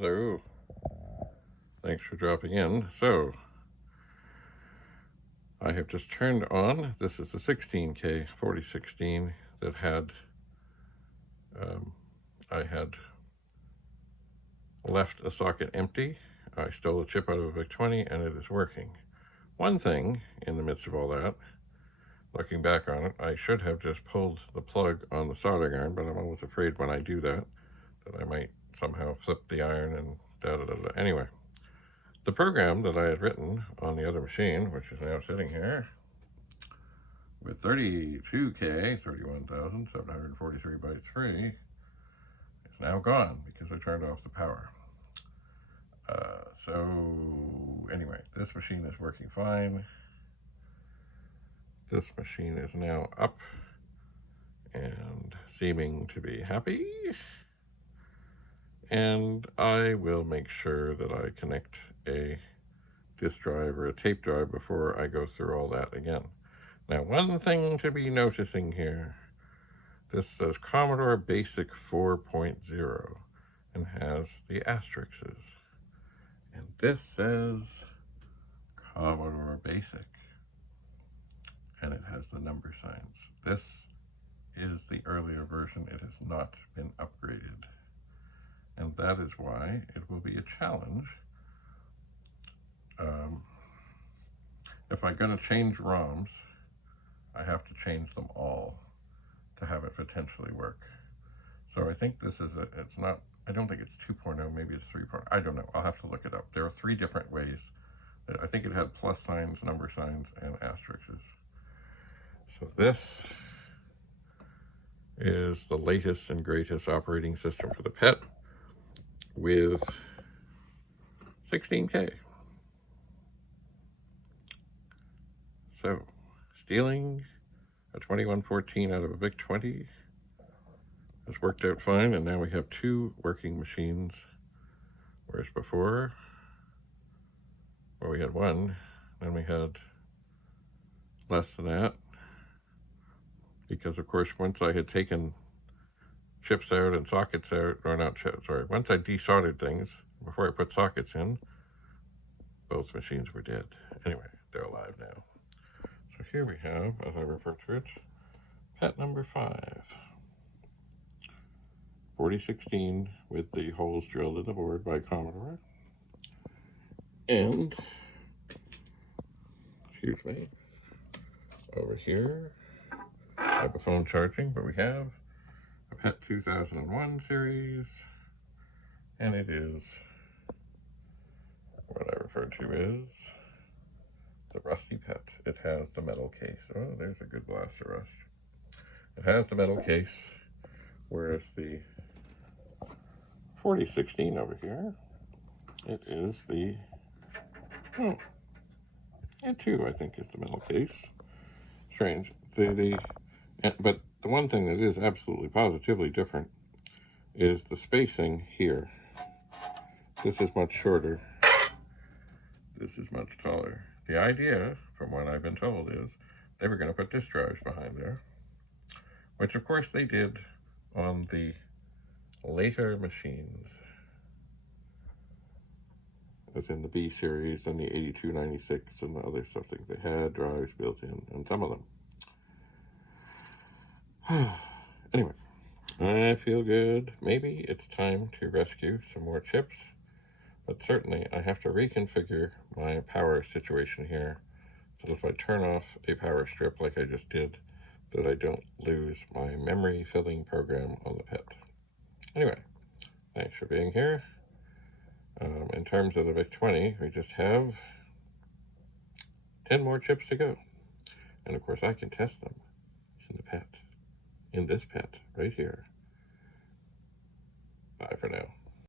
Hello. Thanks for dropping in. So, I have just turned on, this is the 16K 4016 that had, I had left a socket empty. I stole a chip out of a Vic-20 and it is working. One thing in the midst of all that, looking back on it, I should have just pulled the plug on the soldering iron, but I'm always afraid when I do that I might somehow flip the iron and da-da-da-da. Anyway, the program that I had written on the other machine, which is now sitting here with 32K, 31,743 bytes free, is now gone because I turned off the power. So anyway, this machine is working fine. This machine is now up and seeming to be happy. And I will make sure that I connect a disk drive or a tape drive before I go through all that again. Now, one thing to be noticing here, this says Commodore Basic 4.0 and has the asterisks. And this says Commodore Basic, and it has the number signs. This is the earlier version. It has not been upgraded. And that is why it will be a challenge. If I'm going to change ROMs, I have to change them all to have it potentially work. So I think this is it's not, I don't think it's 2.0, maybe it's 3.0. I don't know. I'll have to look it up. There are 3 different ways. I think it had plus signs, number signs, and asterisks. So this is the latest and greatest operating system for the PET with 16K. So, stealing a 2114 out of a Vic-20 has worked out fine, and now we have 2 working machines, whereas before, well, we had 1, then we had less than that, because of course once I had taken chips out and sockets out, or not chips, sorry, once I desoldered things, before I put sockets in, both machines were dead. Anyway, they're alive now. So here we have, as I refer to it, PET number 5. 4016 with the holes drilled in the board by Commodore. And, excuse me, over here, I have a phone charging, but we have a PET 2001 series, and it is what I refer to as the rusty PET. It has the metal case. Oh, there's a good blast of rust. It has the metal case, whereas the 4016 over here, it is the, and 2 I think is the metal case. Strange. But the one thing that is absolutely positively different is the spacing here. This is much shorter. This is much taller. The idea, from what I've been told, is they were going to put disk drives behind there, which of course they did on the later machines, as in the B series and the 8296 and the other stuff that they had drives built in, and some of them. Anyway, I feel good. Maybe it's time to rescue some more chips, but certainly I have to reconfigure my power situation here so if I turn off a power strip like I just did, that I don't lose my memory filling program on the PET. Anyway, thanks for being here. In terms of the Vic-20, we just have 10 more chips to go. And of course I can test them in the PET. In this PET right here. Bye for now.